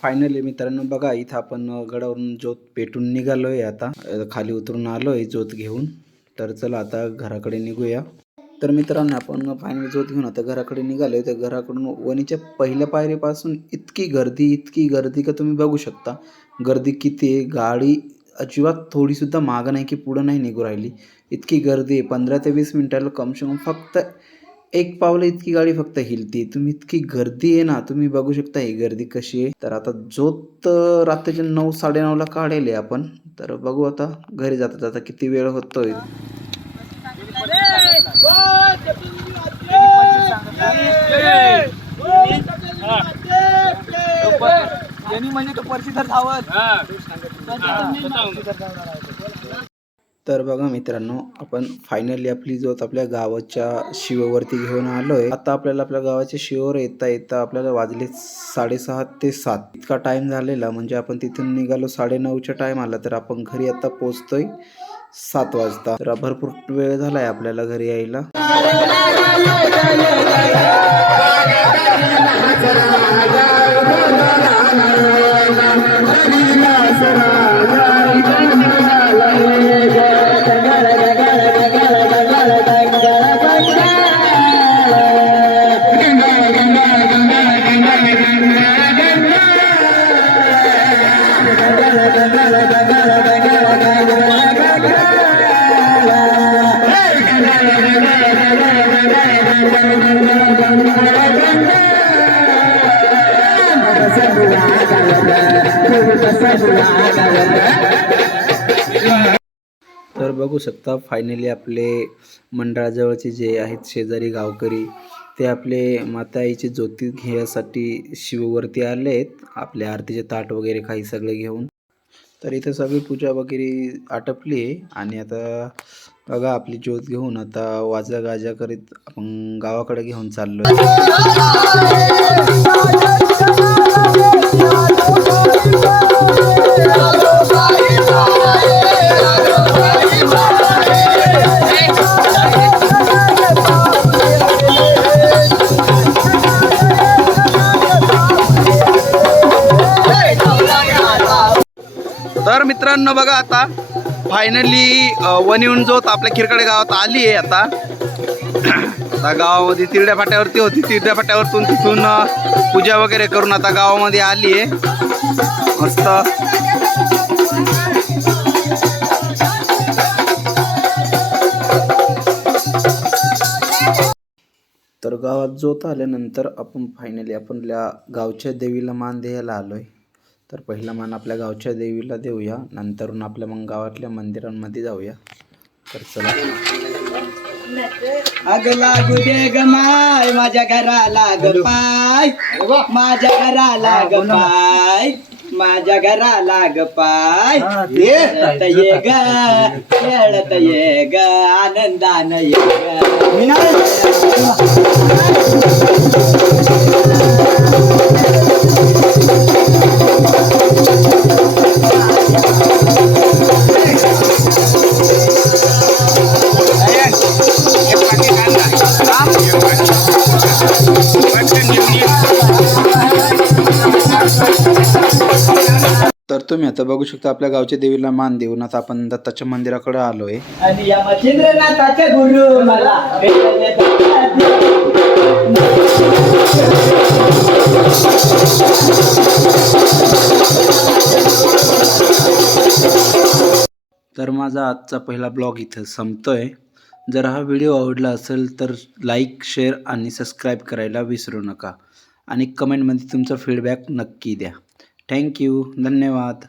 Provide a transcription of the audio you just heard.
Finally मित्रांनो बघा इथं आपण गडावरून ज्योत पेटून निघालोय आता. खाली उतरून आलोय ज्योत घेऊन. तर चला आता घराकडे निघूया. तर मित्रांनो आपण फायनली ज्योत घेऊन आता घराकडे निघालोय. तर घराकडून वणीच्या पहिल्या पायरीपासून इतकी गर्दी इतकी गर्दी का तुम्ही बघू शकता. गर्दी किती आहे? गाडी अजिबात थोडीसुद्धा मागं नाही की पुढं नाही निघू राहिली. इतकी गर्दी आहे. पंधरा ते वीस मिनिटाला कमसे कम फक्त एक पावलं इतकी गाडी फक्त हिलती. तुम्ही इतकी गर्दी आहे ना तुम्ही बघू शकता ही गर्दी कशी आहे. तर आता जोत अं, रात्रीच्या नऊ साडेनऊला काढेल आपण. तर बघू आता घरी जाता जाता किती वेळ होतोय. म्हणजे तो पर्शीधर धावत. तर बघा मित्रांनो आपण फायनली आपली जोत आपल्या गावाच्या शिववरती घेऊन आलोय. आता आपल्याला आपल्या गावाच्या शिववर येता येता आपल्याला वाजले साडेसहा ते सात. इतका टाइम झालेला म्हणजे आपण तिथून निघालो साडे नऊच्या टाइम आला तर आपण घरी आता पोचतोय सात वाजता. तर भरपूर वेळ झालाय आपल्याला घरी यायला. तर बघू शकता फायनली आपले मंडळाजवळचे जे आहेत शेजारी गावकरी ते आपले माताईची ज्योती घेण्यासाठी शिववरती आले आहेत आपले आरतीचे ताट वगैरे काही सगळे घेऊन. तर इथं सगळी पूजा वगैरे आटपली आहे. आणि आता बघा आपली ज्योत घेऊन आता वाजा गाजा करीत आपण गावाकडे घेऊन चाललो आहे मित्रांनो बघा आता फायनली वनिवून जोत आपल्या खिरकडे गावात आली आहे आता. आता गावामध्ये तिरड्या फाट्यावरती होती तिरड्या फाट्यावरतून तिथून पूजा वगैरे करून आता गावामध्ये आली आहे. मस्त. तर गावात जोत आल्यानंतर आपण फायनली आपण गावच्या देवीला मान द्यायला आलोय. तर पहिला मान आपल्या गावच्या देवीला देऊया. नंतरून आपल्या मग गावातल्या मंदिरांमध्ये जाऊया. तर चला. अग लागू दे ग माय. माझ्या घराला ग पाय. माझ्या घराला ग पाय. माझ्या घराला ग पाय. खेळत ये ग. खेळत ये ग. आनंदान ये ग. तुम्ही आता बघू शकता आपल्या गावच्या देवीला मान देऊन आता आपण दत्ताच्या मंदिराकडे आलोय. आणि या मच्छिंद्रनाथाचे गुरु मला भेटले तर माझा आजचा पहिला ब्लॉग इथं संपतोय. जर हा व्हिडिओ आवडला असेल तर लाईक शेअर आणि सबस्क्राईब करायला विसरू नका. आणि कमेंटमध्ये तुमचा फीडबॅक नक्की द्या. थँक्यू धन्यवाद.